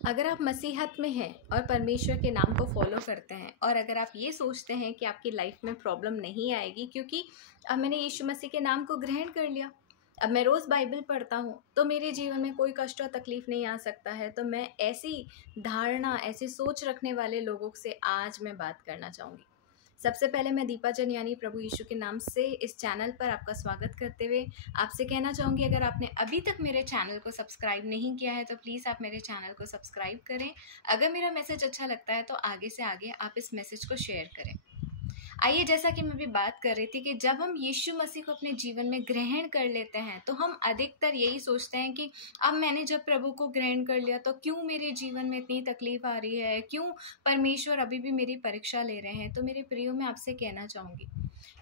अगर आप मसीहत में हैं और परमेश्वर के नाम को फॉलो करते हैं और अगर आप ये सोचते हैं कि आपकी लाइफ में प्रॉब्लम नहीं आएगी क्योंकि अब मैंने यीशु मसीह के नाम को ग्रहण कर लिया, अब मैं रोज़ बाइबल पढ़ता हूँ तो मेरे जीवन में कोई कष्ट और तकलीफ़ नहीं आ सकता है, तो मैं ऐसी धारणा, ऐसी सोच रखने वाले लोगों से आज मैं बात करना चाहूँगी। सबसे पहले मैं दीपा जन यानी प्रभु यीशु के नाम से इस चैनल पर आपका स्वागत करते हुए आपसे कहना चाहूँगी, अगर आपने अभी तक मेरे चैनल को सब्सक्राइब नहीं किया है तो प्लीज़ आप मेरे चैनल को सब्सक्राइब करें। अगर मेरा मैसेज अच्छा लगता है तो आगे से आगे आप इस मैसेज को शेयर करें। आइए, जैसा कि मैं भी बात कर रही थी कि जब हम यीशु मसीह को अपने जीवन में ग्रहण कर लेते हैं तो हम अधिकतर यही सोचते हैं कि अब मैंने जब प्रभु को ग्रहण कर लिया तो क्यों मेरे जीवन में इतनी तकलीफ आ रही है, क्यों परमेश्वर अभी भी मेरी परीक्षा ले रहे हैं। तो मेरे प्रियो, मैं आपसे कहना चाहूँगी,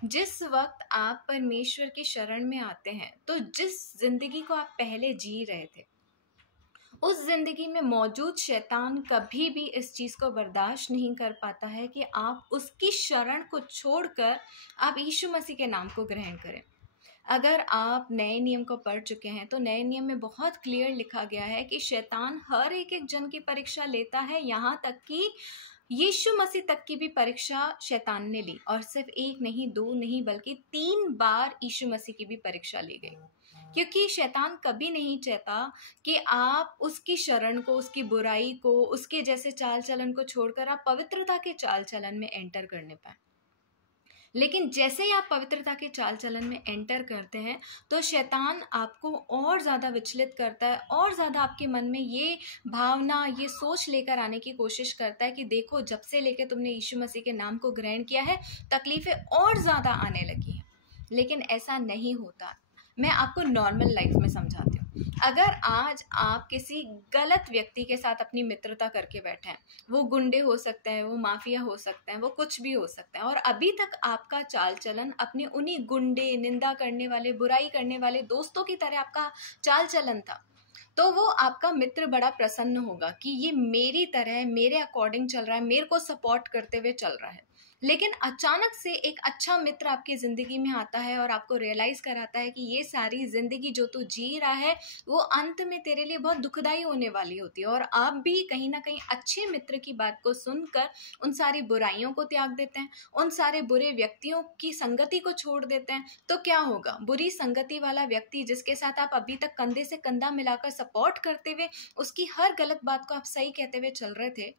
जिस वक्त आप परमेश्वर की शरण में आते हैं तो जिस जिंदगी को आप पहले जी रहे थे उस जिंदगी में मौजूद शैतान कभी भी इस चीज़ को बर्दाश्त नहीं कर पाता है कि आप उसकी शरण को छोड़कर आप यीशु मसीह के नाम को ग्रहण करें। अगर आप नए नियम को पढ़ चुके हैं तो नए नियम में बहुत क्लियर लिखा गया है कि शैतान हर एक जन की परीक्षा लेता है, यहाँ तक कि यीशु मसीह तक की भी परीक्षा शैतान ने ली, और सिर्फ एक नहीं, दो नहीं, बल्कि 3 बार यीशु मसीह की भी परीक्षा ली गई। क्योंकि शैतान कभी नहीं चाहता कि आप उसकी शरण को, उसकी बुराई को, उसके जैसे चाल चलन को छोड़कर आप पवित्रता के चाल चलन में एंटर करने पाए। लेकिन जैसे ही आप पवित्रता के चाल चलन में एंटर करते हैं तो शैतान आपको और ज़्यादा विचलित करता है, और ज़्यादा आपके मन में ये भावना, ये सोच लेकर आने की कोशिश करता है कि देखो, जब से लेकर तुमने यीशु मसीह के नाम को ग्रहण किया है तकलीफ़ें और ज़्यादा आने लगी हैं। लेकिन ऐसा नहीं होता। मैं आपको नॉर्मल लाइफ में समझाती हूँ। अगर आज आप किसी गलत व्यक्ति के साथ अपनी मित्रता करके बैठे हैं, वो गुंडे हो सकते हैं, वो माफिया हो सकते हैं, वो कुछ भी हो सकते हैं, और अभी तक आपका चाल चलन अपने उन्हीं गुंडे, निंदा करने वाले, बुराई करने वाले दोस्तों की तरह आपका चाल चलन था, तो वो आपका मित्र बड़ा प्रसन्न होगा कि ये मेरी तरह, मेरे अकॉर्डिंग चल रहा है, मेरे को सपोर्ट करते हुए चल रहा है। लेकिन अचानक से एक अच्छा मित्र आपकी ज़िंदगी में आता है और आपको रियलाइज़ कराता है कि ये सारी ज़िंदगी जो तू जी रहा है वो अंत में तेरे लिए बहुत दुखदाई होने वाली होती है, और आप भी कहीं ना कहीं अच्छे मित्र की बात को सुनकर उन सारी बुराइयों को त्याग देते हैं, उन सारे बुरे व्यक्तियों की संगति को छोड़ देते हैं। तो क्या होगा? बुरी संगति वाला व्यक्ति जिसके साथ आप अभी तक कंधे से कंधा मिलाकर सपोर्ट करते हुए उसकी हर गलत बात को आप सही कहते हुए चल रहे थे,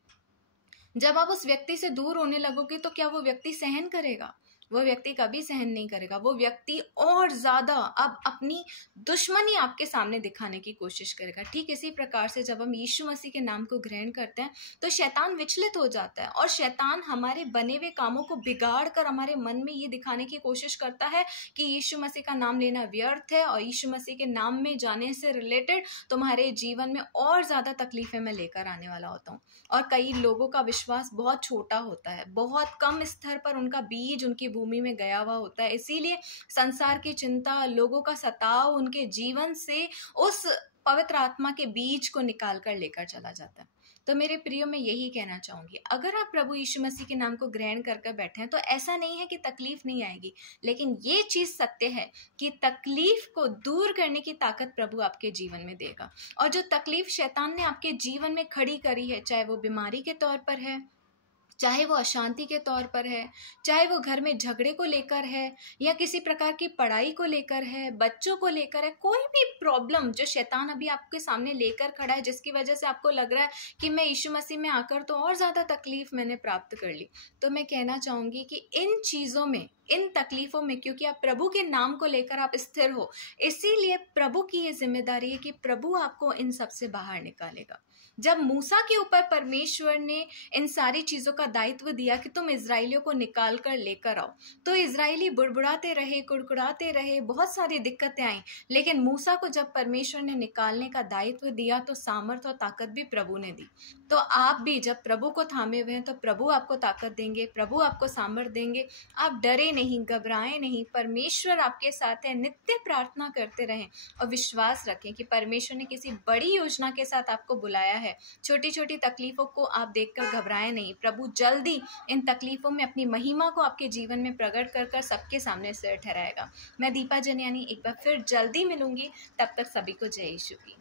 जब आप उस व्यक्ति से दूर होने लगोगे तो क्या वो व्यक्ति सहन करेगा? वो व्यक्ति कभी सहन नहीं करेगा। वो व्यक्ति और ज़्यादा अब अपनी दुश्मनी आपके सामने दिखाने की कोशिश करेगा। ठीक इसी प्रकार से जब हम यीशु मसीह के नाम को ग्रहण करते हैं तो शैतान विचलित हो जाता है, और शैतान हमारे बने हुए कामों को बिगाड़ कर हमारे मन में ये दिखाने की कोशिश करता है कि यीशु मसीह का नाम लेना व्यर्थ है, और यीशु मसीह के नाम में जाने से रिलेटेड तुम्हारे जीवन में और ज़्यादा तकलीफ़ें मैं लेकर आने वाला होता हूँ। और कई लोगों का विश्वास बहुत छोटा होता है, बहुत कम स्तर पर उनका बीज उनकी भूमि में गया हुआ होता है, इसीलिए संसार की चिंता, लोगों का सताव उनके जीवन से उस पवित्र आत्मा के बीज को निकाल कर लेकर चला जाता है। तो मेरे प्रियो, मैं यही कहना चाहूँगी, अगर आप प्रभु यीशु मसीह के नाम को ग्रहण कर बैठे हैं तो ऐसा नहीं है कि तकलीफ नहीं आएगी, लेकिन ये चीज़ सत्य है कि तकलीफ को दूर करने की ताकत प्रभु आपके जीवन में देगा। और जो तकलीफ शैतान ने आपके जीवन में खड़ी करी है, चाहे वो बीमारी के तौर पर है, चाहे वो अशांति के तौर पर है, चाहे वो घर में झगड़े को लेकर है, या किसी प्रकार की पढ़ाई को लेकर है, बच्चों को लेकर है, कोई भी प्रॉब्लम जो शैतान अभी आपके सामने लेकर खड़ा है, जिसकी वजह से आपको लग रहा है कि मैं यीशु मसीह में आकर तो और ज़्यादा तकलीफ मैंने प्राप्त कर ली, तो मैं कहना चाहूँगी कि इन चीज़ों में, इन तकलीफ़ों में, क्योंकि आप प्रभु के नाम को लेकर आप स्थिर हो, इसीलिए प्रभु की ये जिम्मेदारी है कि प्रभु आपको इन सब से बाहर निकालेगा। जब मूसा के ऊपर परमेश्वर ने इन सारी चीज़ों का दायित्व दिया कि तुम इजराइलियों को निकाल कर लेकर आओ, तो इजराइली बुड़बुड़ाते रहे, कुड़कुड़ाते रहे, बहुत सारी दिक्कतें आई, लेकिन मूसा को जब परमेश्वर ने निकालने का दायित्व दिया तो सामर्थ्य और ताकत भी प्रभु ने दी। तो आप भी जब प्रभु को थामे हुए हैं तो प्रभु आपको ताकत देंगे, प्रभु आपको सामर्थ्य देंगे। आप डरे नहीं, घबराएं नहीं, परमेश्वर आपके साथ है। नित्य प्रार्थना करते रहें और विश्वास रखें कि परमेश्वर ने किसी बड़ी योजना के साथ आपको बुलाया है। छोटी छोटी तकलीफों को आप देखकर घबराएं नहीं, प्रभु जल्दी इन तकलीफों में अपनी महिमा को आपके जीवन में प्रकट कर कर सबके सामने सिर ठहराएगा। मैं दीपा जन यानी एक बार फिर जल्दी मिलूंगी, तब तक सभी को जय यीशु की।